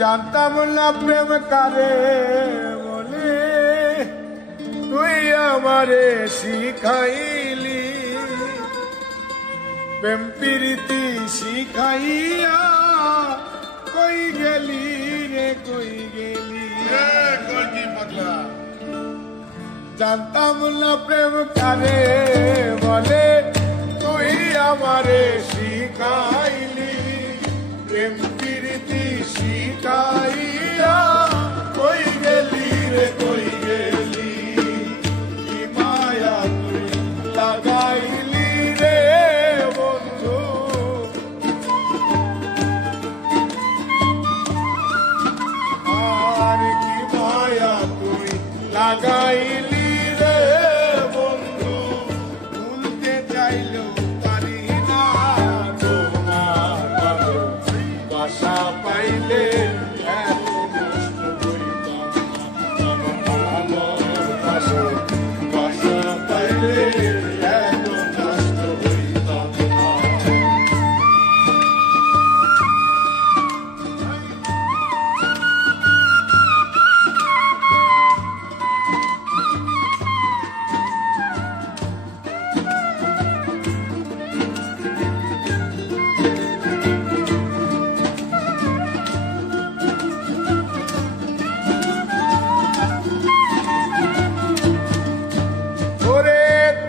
জানতাম না প্রেম কারে বলে, তুই আমারে শিখাইলি। প্রেম প্রীতি শিখাইয়া কই গেলি রে কই গেলি। জানতাম না প্রেম কারে বলে, তুই আমারে শিখাইলি। প্রেম প্রীতি শিখাইয়া কই গেলি রে কই গেলি। কি মায়া তুই লাগাইলি রে বন্ধু, আর কি মায়া তুই লাগাইলি রে বন্ধু। ভুলতে চাইলেও পারি না তোমার বাসা পাইলে এত কষ্ট করিতাম না। ভালোবাসা বাসা পাইলে এত কষ্ট করিতাম না।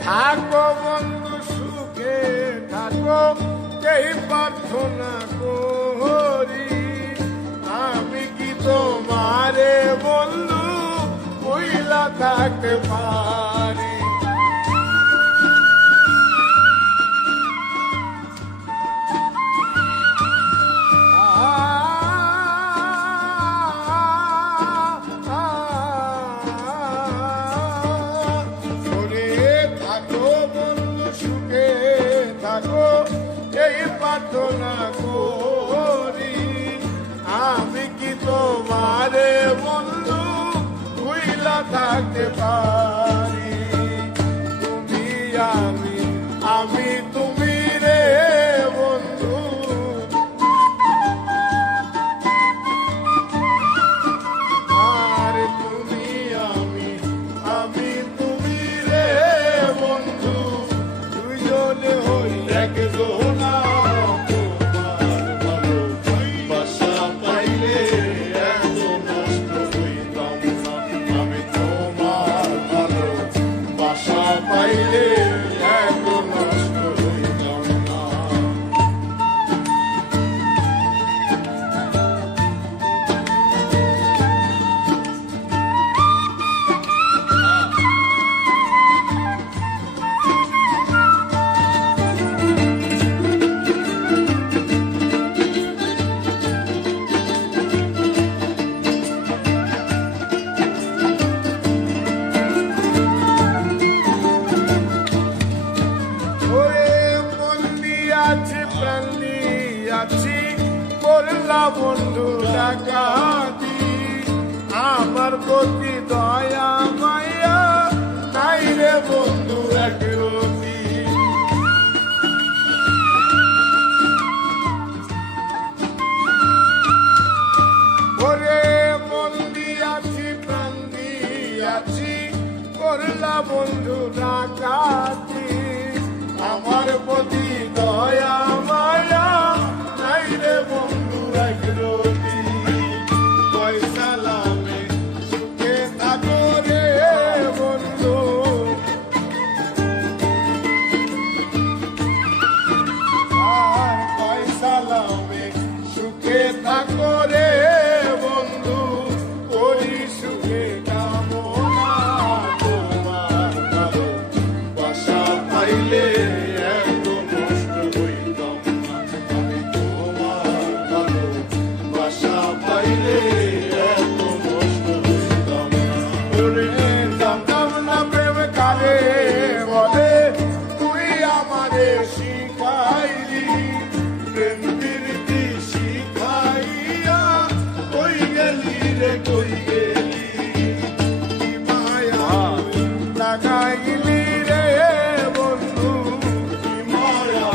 থাকো বন্ধু সুখে থাকো, এই প্রার্থনা করি। আমি কি তোমারে বন্ধু ভুইলা থাকতে পারি। এই প্রার্থনা করি, আমি কি তোমারে বন্ধু ভুইলা থাকতে পারি। তুমি আমি আমি তুমি রে বন্ধু, আর তুমি আমি আমি তুমি রে বন্ধু। দুইজনে হই একজনা, তোমার ভালোবাসা পাইলে এত নষ্ট হইতাম না। আমি তোমার ভালোবাসা পাইলে এত নষ্ট হইতাম না। প্রাণ দিয়াছি করলা বন্ধু ডাকাতি, আমার প্রতি দয়া মায়া নাই রে বন্ধু একরতি। ওরে মন দিয়াছি প্রাণ দিয়াছি করলা বন্ধু ডাকাতি, আমার প্রতি দয়া মায়া নাই রে বন্ধু একরতি। পয়সা লাভে সুখে থাকো রে বন্ধু, আর পয়সা লাভে সুখে থাকো রে বন্ধু। করি সুখে কামনা তোমার ভালোবাসা পাইলে এত নষ্ট হইতাম না। আমি তোমার ভালোবাসা পাইলে এত নষ্ট হইতাম না। জানতাম না প্রেম কারে বলে, তুই আমারে শিখাইলি। প্রেম প্রীতি শিখাইয়া কই গেলি রে কই গেলি। কি মায়া লাগাইলি রে বন্ধু, কি মায়া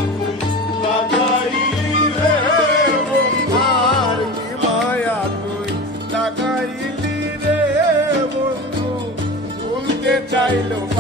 লাগাইলি রে বন্ধু, আর কি মায়া চাইলো